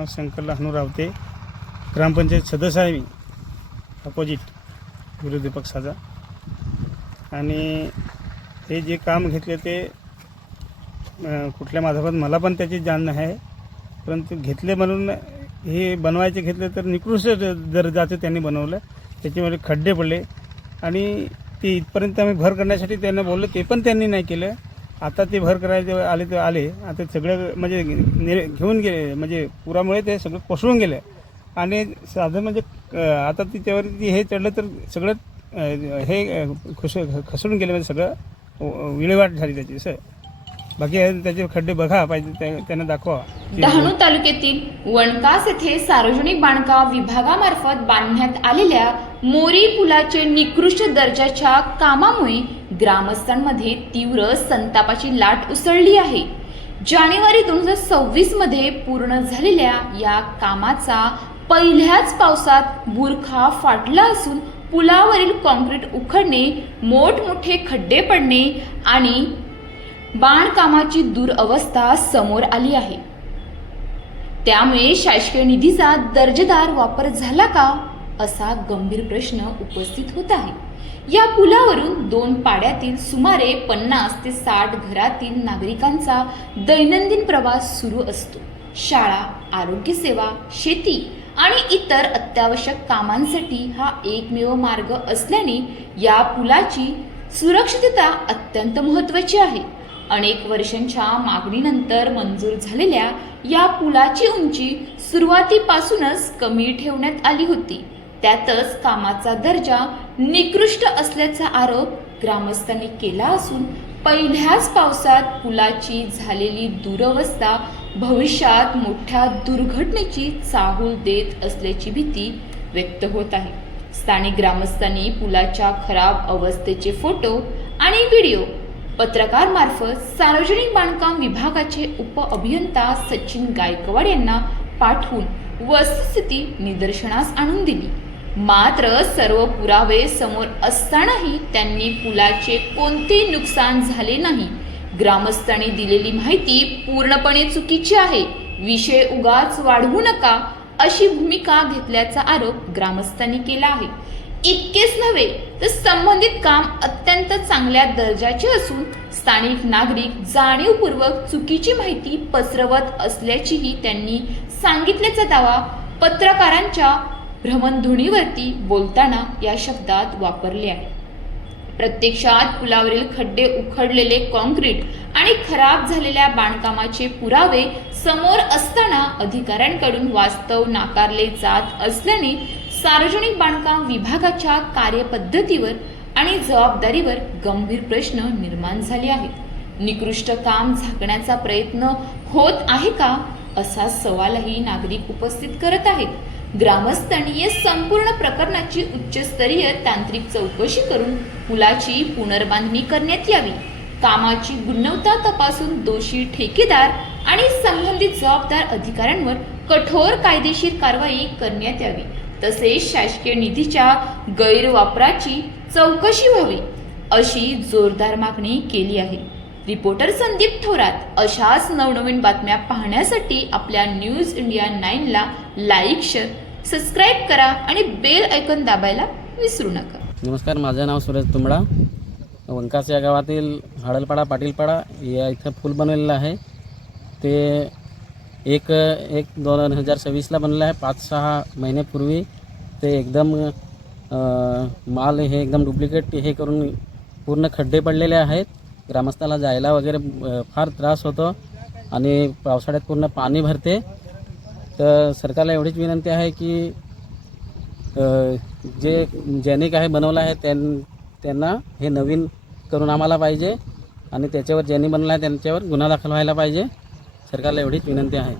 नाव शंकर लहानू रावते, ग्रामपंचायत सदस्य आहे मी, अपोजिट विरोधी पक्षाचा. आणि हे जे काम घेतले ते कुठल्या माध्यमात मला पण त्याची जाण आहे, परंतु घेतले म्हणून हे बनवायचे घेतले तर निकृष्ट दर्जाचे त्यांनी बनवलं. त्याच्यामध्ये खड्डे पडले आणि ते इथपर्यंत आम्ही भर करण्यासाठी त्यांना बोललो, ते पण त्यांनी नाही केलं. आता ते भर करायचे आले ते आले, आता सगळं म्हणजे घेऊन गेले, म्हणजे पुरामुळे ते सगळं कोसळून गेलं. आणि साधं म्हणजे आता त्याच्यावरती हे चढलं तर सगळं हे खसडून गेले, म्हणजे सगळं विल्हेवाट झाली त्याची. सर बाकी त्याचे खड्डे बघा पाहिजे, त्यांना दाखवा. डहाणू तालुक्यातील वणकास येथे सार्वजनिक बांधकाम विभागामार्फत बांधण्यात आलेल्या मोरी पुलाचे निकृष्ट दर्जाच्या कामामुळे ग्रामस्थांमध्ये तीव्र संतापाची लाट उसळली आहे. जानेवारी 2026 मध्ये पूर्ण झालेल्या या कामाचा पहिल्याच पावसात बुरखा फाटला असून पुलावरील कॉन्क्रीट उखडणे, मोठमोठे खड्डे पडणे आणि बांधकामाची दुरवस्था समोर आली आहे. त्यामुळे शासकीय निधीचा दर्जेदार वापर झाला का, असा गंभीर प्रश्न उपस्थित होत आहे. या पुलावरून 2 पाड्यातील सुमारे 50 ते 60 घरातील नागरिकांचा दैनंदिन प्रवास सुरू असतो. शाळा, आरोग्य सेवा, शेती आणि इतर अत्यावश्यक कामांसाठी हा एकमेव मार्ग असल्याने या पुलाची सुरक्षितता अत्यंत महत्त्वाची आहे. अनेक वर्षांच्या मागणीनंतर मंजूर झालेल्या या पुलाची उंची सुरुवातीपासूनच कमी ठेवण्यात आली होती. त्यातच कामाचा दर्जा निकृष्ट असल्याचा आरोप ग्रामस्थांनी केला असून पहिल्याच पावसात पुलाची झालेली दुरवस्था भविष्यात मोठ्या दुर्घटनेची चाहूल देत असल्याची भीती व्यक्त होत आहे. स्थानिक ग्रामस्थांनी पुलाच्या खराब अवस्थेचे फोटो आणि व्हिडिओ पत्रकार मार्फत सार्वजनिक बांधकाम विभागाचे उपअभियंता सचिन गायकवाड यांना पाठवून वस्तुस्थिती निदर्शनास आणून दिली. मात्र सर्व पुरावे समोर असतानाही त्यांनी पुलाचे कोणतेही नुकसान झाले नाही. ग्रामस्थांनी दिलेली माहिती पूर्णपणे चुकीची आहे, विषय उगाच वाढवू नका अशी भूमिका घेतल्याचा आरोप ग्रामस्थांनी केला आहे. इतकेच नव्हे तर संबंधित काम अत्यंत चांगल्या दर्जाचे असून स्थानिक नागरिक जाणीवपूर्वक चुकीची माहिती पसरवत असल्याचीही त्यांनी सांगितल्याचा दावा पत्रकारांच्या भ्रमणध्वनीवरती बोलताना या शब्दात वापरले आहे. प्रत्यक्षात पुलावरील खड्डे, उखडलेले कॉन्क्रीट आणि खराब झालेल्या बांधकामाचे पुरावे समोर असताना अधिकाऱ्यांकडून वास्तव नाकारले जात असल्याने सार्वजनिक बांधकाम विभागाच्या कार्यपद्धतीवर आणि जबाबदारीवर गंभीर प्रश्न निर्माण झाले आहेत. निकृष्ट काम झाकण्याचा प्रयत्न होत आहे का, असा सवालही नागरिक उपस्थित करत आहेत. ग्रामस्थांनी या संपूर्ण प्रकरणाची उच्चस्तरीय तांत्रिक चौकशी करून पुलाची पुनर्बांधणी करण्यात यावी. कामाची गुणवत्ता तपासून दोषी ठेकेदार आणि संबंधित जबाबदार अधिकाऱ्यांवर कठोर कायदेशीर कारवाई करण्यात यावी. तसेच शासकीय निधीच्या गैरवापराची चौकशी व्हावी अशी जोरदार मागणी केली आहे. रिपोर्टर संदीप थोरात. अशाच नवनवीन बातम्या पाहण्यासाठी आपल्या न्यूज इंडिया 9 ला लाईक, शेअर, सबस्क्राईब करा आणि बेल आयकॉन दाबायला विसरू नका. नमस्कार, माझं नाव सुरेश तुंबडा. वंकास या गावातील हडलपाडा, पाटीलपाडा या इथं पूल बनवलेलं आहे. ते 1/1/2026ला बनलं आहे. 5-6 महिन्यापूर्वी ते एकदम माल हे एकदम डुप्लिकेट हे करून पूर्ण खड्डे पडलेले आहेत. ग्रामस्थाला जायला वगैरे फार त्रास होतो आणि पावसाळ्यात पूर्ण पाणी भरते. तर सरकारला एवढीच विनंती आहे की ज्यांनी काय बनवलं आहे त्यांना हे नवीन करून आम्हाला पाहिजे आणि त्याच्यावर ज्यांनी बनवलं आहे त्यांच्यावर गुन्हा दाखल व्हायला पाहिजे. सरकारला एवढीच विनंती आहे.